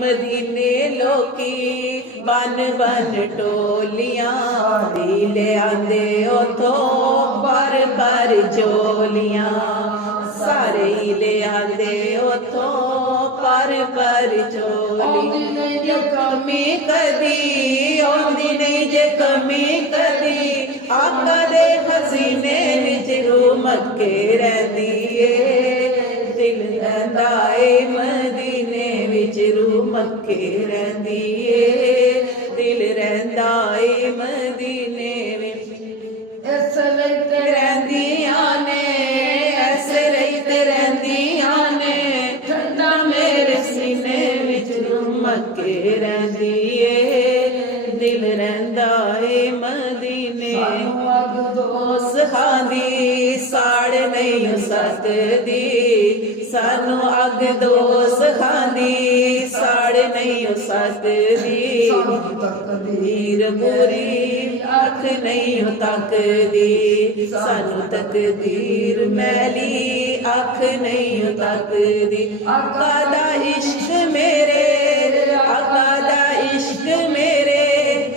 मदीने लोकी बन बन टोलियां ले आंदे उथों पर पर झोलियां सारे ही ले आंदे उथों पर झोली जो कमी कदी आंदी नहीं जे कमी कदी आका दे हसीने विच रू मक्के रहंदी ए दिल रहिंदा ए मदीने विच रू मक्के रहंदी ए दिल रहिंदा ए मदीने विच इस लई ते रहंदियां ने इस लई ते रहंदियां ने ठंडा मेरे सीने विच रू मक्के रहंदी ए दिल रहिंदा ए मदीने अग दोस खांदी साड़ नहीं सकदी सानू अग दोस खांदी साड़ नहीं सकदी तकदीर बुरी अख नहीं तकदी सानू तकदीर मैली अख नहीं तकदी आका दा इश्क मेरे आका दा इश्क मेरे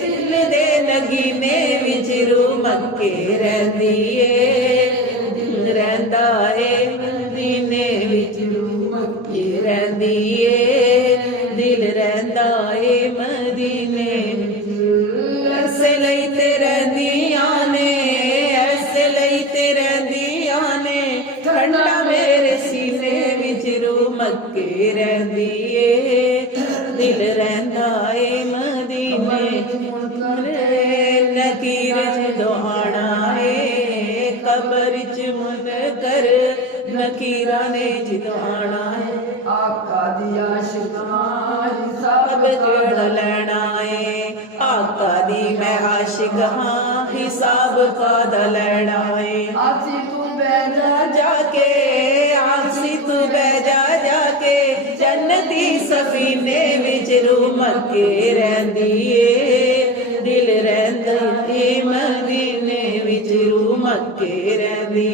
दिल दे नगीने विच रू मक्के रहंदी ए दिल रहिंदा ए मदीने विच रू मक्के रहंदी ए दिल रहिंदा ए मदीने ऐसे लई ते रहंदियां ने ऐसे लई ते रहंदियां ने ठंडा मेरे सीने विच रू मक्के रहंदी ए दिल रहिंदा ए मदीने नकीर जदों आना ए कबर च मुनकर नकीरा ने जदों आना है आका दी आशिकां हिसाब जेड़ा लैना है आका दी मैं आशिक हां हिसाब कादा लैना है आसी तू बैजा जाके आसी तू बैजा जाके जन्नती सफीने विच रू मक्के रहंदी ए दिल रहिंदा ए मदीने विच रू मक्के रहंदी